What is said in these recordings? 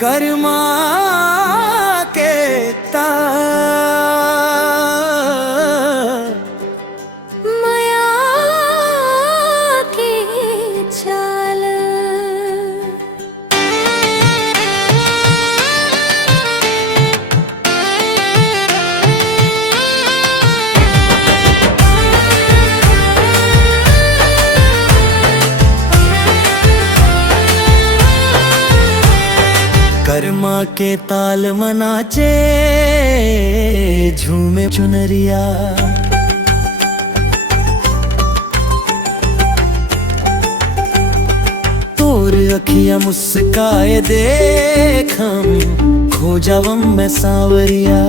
कर्मा के ताल माया की चाल। कर्मा के ताल मनाचे झूमे चुनरिया, तोर अखियां मुस्काए देखम खो जावम मैं सांवरिया।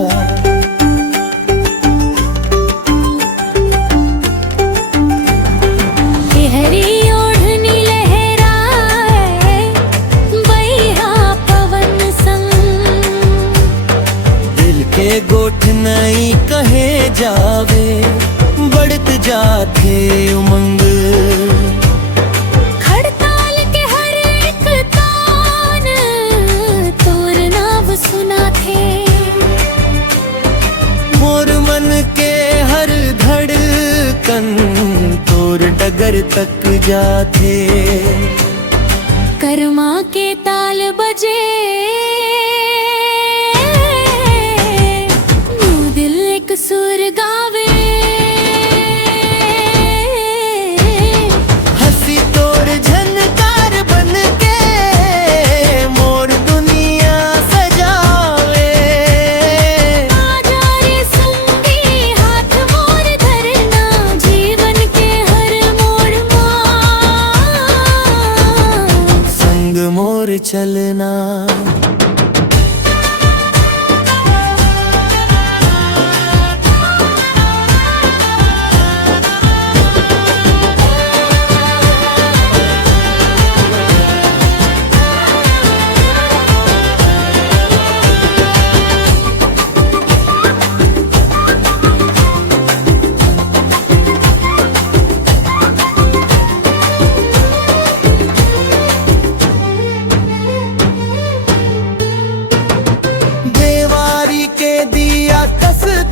गोठ नहीं कहे जावे बढ़त जाते उमंग। खड़ताल के हर एक तान तोर नाम सुना थे। मोर मन के हर धड़कन तोर डगर तक जाते। कर्मा के ताल बजे सुर गावे, हंसी तोर झनकार बन के मोर दुनिया सजावे। आजा रे संगी हाथ मोर धरना जीवन के हर मोड़ मां संग मोर चलना।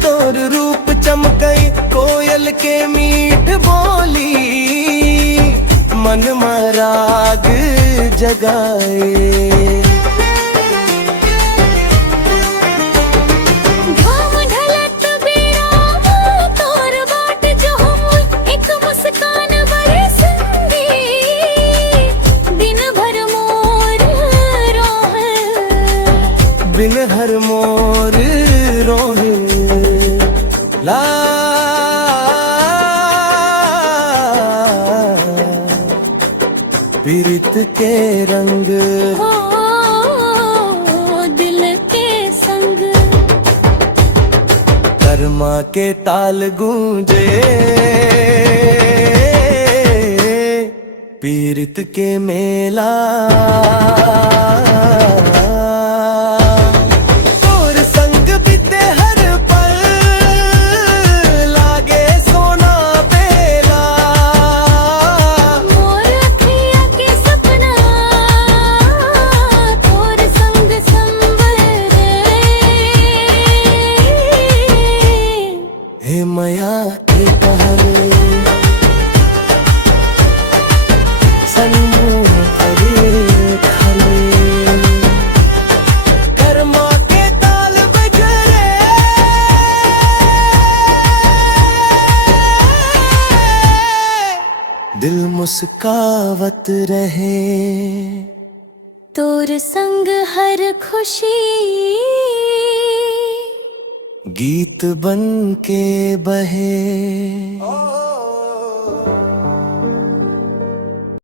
तोर रूप चमकई कोयल के मीठ बोली, मन मराग जगाए। घाम ढलत बेरा तोर बाट जो हम एक मुस्कान बड़े संगी। दिन भर मोर रोहे, बिन हर मोर रोहे ला पीरित के रंग हो दिल के संग। कर्मा के ताल गूंजे पीरित के मेला। माया के कहरे सन्मुख करे खले, कर्मा के ताल बजरे दिल मुस्कावत रहे। तोर संग हर खुशी गीत बन के बहे।